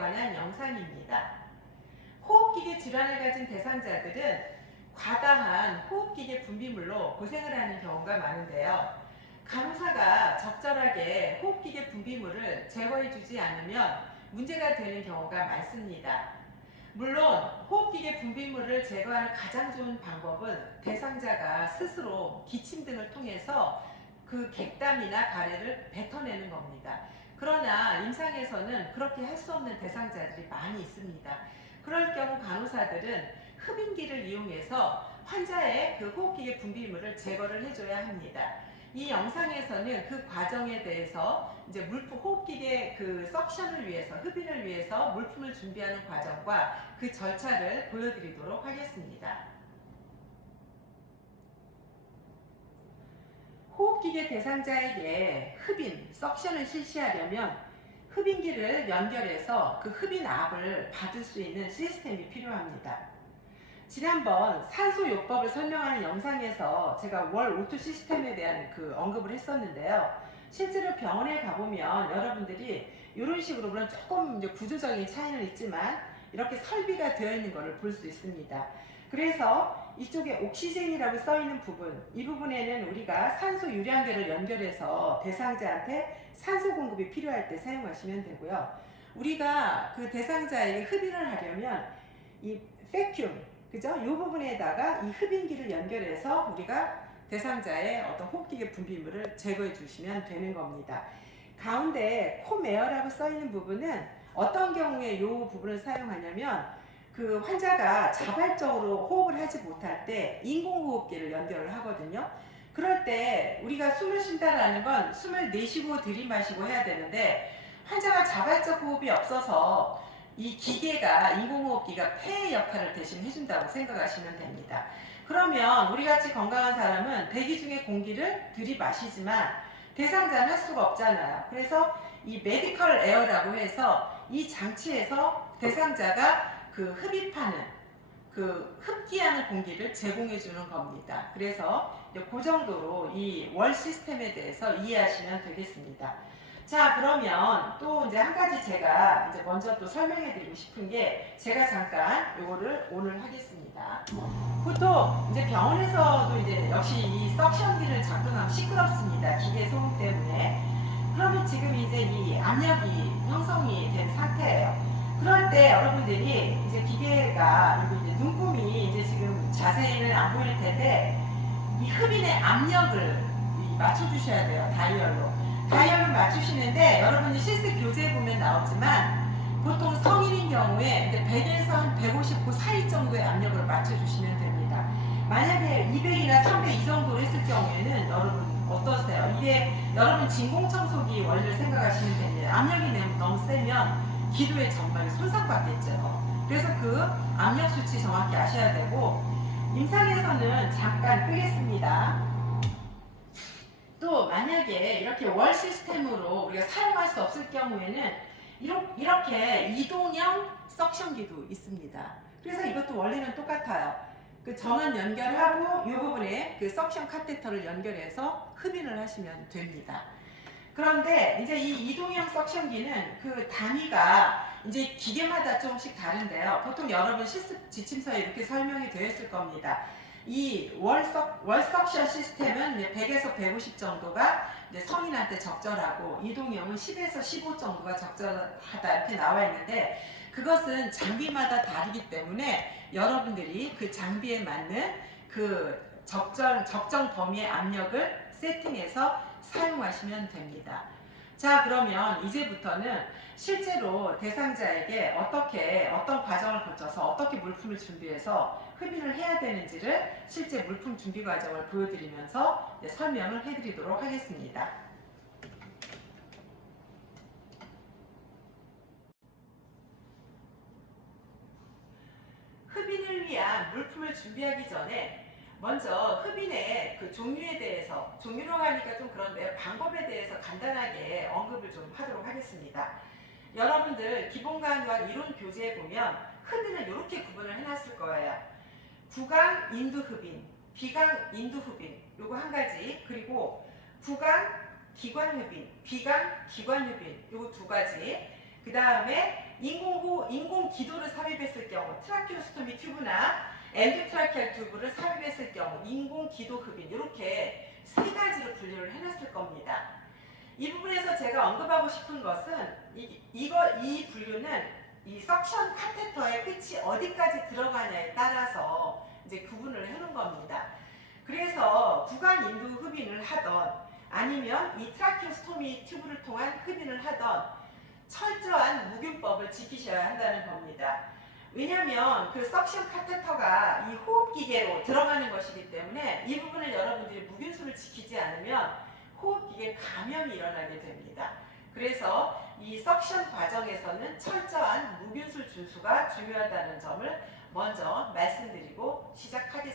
관한 영상입니다. 호흡기계 질환을 가진 대상자들은 과다한 호흡기계 분비물로 고생을 하는 경우가 많은데요. 간호사가 적절하게 호흡기계 분비물을 제거해주지 않으면 문제가 되는 경우가 많습니다. 물론 호흡기계 분비물을 제거하는 가장 좋은 방법은 대상자가 스스로 기침 등을 통해서 그 객담이나 가래를 뱉어내는 겁니다. 그러나 임상에서는 그렇게 할 수 없는 대상자들이 많이 있습니다. 그럴 경우 간호사들은 흡인기를 이용해서 환자의 그 호흡기계 분비물을 제거를 해줘야 합니다. 이 영상에서는 그 과정에 대해서 이제 물품, 호흡기계 그 석션을 위해서, 흡인을 위해서 물품을 준비하는 과정과 그 절차를 보여드리도록 하겠습니다. 호흡기계 대상자에게 흡인, 석션을 실시하려면 흡인기를 연결해서 그 흡인 압을 받을 수 있는 시스템이 필요합니다. 지난번 산소요법을 설명하는 영상에서 제가 월 오투 시스템에 대한 그 언급을 했었는데요. 실제로 병원에 가보면 여러분들이 이런 식으로, 물론 조금 이제 구조적인 차이는 있지만 이렇게 설비가 되어 있는 것을 볼 수 있습니다. 그래서 이쪽에 옥시젠이라고 써 있는 부분, 이 부분에는 우리가 산소 유량계를 연결해서 대상자한테 산소 공급이 필요할 때 사용하시면 되고요. 우리가 그 대상자에게 흡인을 하려면 이 패큐움, 그죠? 이 부분에다가 이 흡인기를 연결해서 우리가 대상자의 어떤 호흡기계 분비물을 제거해 주시면 되는 겁니다. 가운데 콤에어라고 써 있는 부분은 어떤 경우에 이 부분을 사용하냐면 그 환자가 자발적으로 호흡을 하지 못할 때 인공호흡기를 연결을 하거든요. 그럴 때 우리가 숨을 쉰다라는 건 숨을 내쉬고 들이마시고 해야 되는데 환자가 자발적 호흡이 없어서 이 기계가, 인공호흡기가 폐의 역할을 대신 해준다고 생각하시면 됩니다. 그러면 우리같이 건강한 사람은 대기 중에 공기를 들이마시지만 대상자는 할 수가 없잖아요. 그래서 이 메디컬 에어라고 해서 이 장치에서 대상자가 그 흡입하는, 그 흡기하는 공기를 제공해 주는 겁니다. 그래서 그 정도로 이 월 시스템에 대해서 이해하시면 되겠습니다. 자, 그러면 또 이제 한 가지 제가 이제 먼저 또 설명해 드리고 싶은 게, 제가 잠깐 요거를 오늘 하겠습니다. 보통 이제 병원에서도 이제 역시 이 석션기를 작동하면 시끄럽습니다. 기계 소음 때문에. 그러면 지금 이제 이 압력이 형성이 된 상태예요. 그럴 때 여러분들이 이제 기계가, 그리고 이제 눈금이 이제 지금 자세히는 안 보일 텐데 이 흡인의 압력을 맞춰주셔야 돼요. 다이얼로 맞추시는데, 여러분이 실습 교재에 보면 나오지만 보통 성인인 경우에 이제 100에서 한 150 그 사이 정도의 압력으로 맞춰주시면 됩니다. 만약에 200이나 300 이 정도로 했을 경우에는 여러분 어떠세요? 이게 여러분 진공청소기 원리를 생각하시면 됩니다. 압력이 너무 세면 기도에 정말 손상받겠죠. 그래서 그 압력 수치 정확히 아셔야 되고, 임상에서는 잠깐 끄겠습니다. 또 만약에 이렇게 월 시스템으로 우리가 사용할 수 없을 경우에는 이렇게 이동형 석션기도 있습니다. 그래서 이것도 원리는 똑같아요. 그 전원 연결하고 이 부분에 그 석션 카테터를 연결해서 흡인을 하시면 됩니다. 그런데 이제 이 이동형 석션기는 그 단위가 이제 기계마다 조금씩 다른데요. 보통 여러분 실습 지침서에 이렇게 설명이 되어 있을 겁니다. 이 월 석션 시스템은 100에서 150 정도가 이제 성인한테 적절하고, 이동형은 10에서 15 정도가 적절하다 이렇게 나와 있는데, 그것은 장비마다 다르기 때문에 여러분들이 그 장비에 맞는 그 적정 범위의 압력을 세팅해서 사용하시면 됩니다. 자, 그러면 이제부터는 실제로 대상자에게 어떤 과정을 거쳐서 어떻게 물품을 준비해서 흡인을 해야 되는지를 실제 물품 준비 과정을 보여드리면서 설명을 해드리도록 하겠습니다. 흡인을 위한 물품을 준비하기 전에 먼저 흡인의 그 종류에 대해서, 종류라고 하니까 좀 그런데 방법에 대해서 간단하게 언급을 좀 하도록 하겠습니다. 여러분들 기본과학 이론 교재에 보면 흡인을 이렇게 구분을 해놨을 거예요. 구강 인두 흡인, 비강 인두 흡인, 요거 한 가지, 그리고 구강 기관 흡인, 비강 기관 흡인, 요거 두 가지, 그 다음에 인공 기도를 삽입했을 경우, 트라키오스토미 튜브나 엔도트라키알 튜브를 삽입했을 경우 인공 기도 흡인, 이렇게 세 가지로 분류를 해놨을 겁니다. 이 부분에서 제가 언급하고 싶은 것은 이 분류는 이 석션 카테터의 끝이 어디까지 들어가냐에 따라서 이제 구분을 해놓은 겁니다. 그래서 구강 인두 흡인을 하던 아니면 이 트라키오스토미 튜브를 통한 흡인을 하던 철저한 무균법을 지키셔야 한다는 겁니다. 왜냐하면 그 석션 카테터가 이 호흡기계로 들어가는 것이기 때문에 이 부분을 여러분들이 무균수를 지키지 않으면 호흡기계 감염이 일어나게 됩니다. 그래서 이 석션 과정에서는 철저한 무균술 준수가 중요하다는 점을 먼저 말씀드리고 시작하겠습니다.